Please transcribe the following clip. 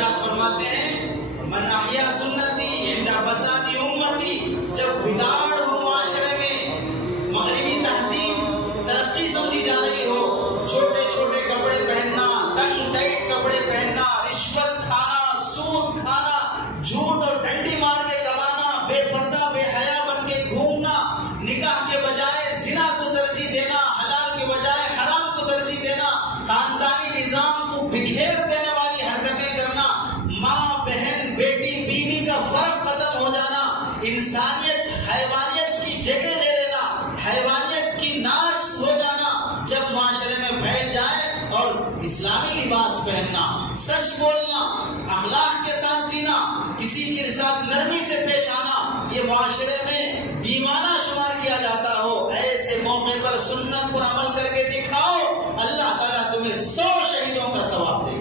ارشاد فرماتے ہیں من احیا سنتی عند فساد امتی، جب بگاڑ ہو معاشرے میں، مغربی تہذیب ترقی سمجھی جا رہی ہو، چھوٹے چھوٹے کپڑے پہننا، تنگ ٹائٹ کپڑے پہننا، رشوت کھانا، سود کھانا، جھوٹ اور ڈنڈی مار کے کمانا، بے پردہ بے حیا بن کے گھومنا، نکاح کے بجائے زنا کو ترجیح دینا، حلال کے بجائے حرام کو ترجیح دینا، خاندانی نظام کو بکھیر دینے والی حرکتیں کرنا، ماں بہن بیٹی بیوی کا فرق ختم ہو جانا، انسانیت حیوانیت کی جگہ لے لینا، حیوانیت کی ناش ہو جانا، جب معاشرے میں پھیل جائے، اور اسلامی لباس پہننا، سچ بولنا، اخلاق کے ساتھ جینا، کسی کے ساتھ نرمی سے پیش آنا، یہ معاشرے میں دیوانہ شمار کیا جاتا ہو، ایسے موقع پر سنت پر عمل کر کے دکھاؤ، اللہ تعالیٰ تمہیں 100 شہیدوں کا ثواب دے گا۔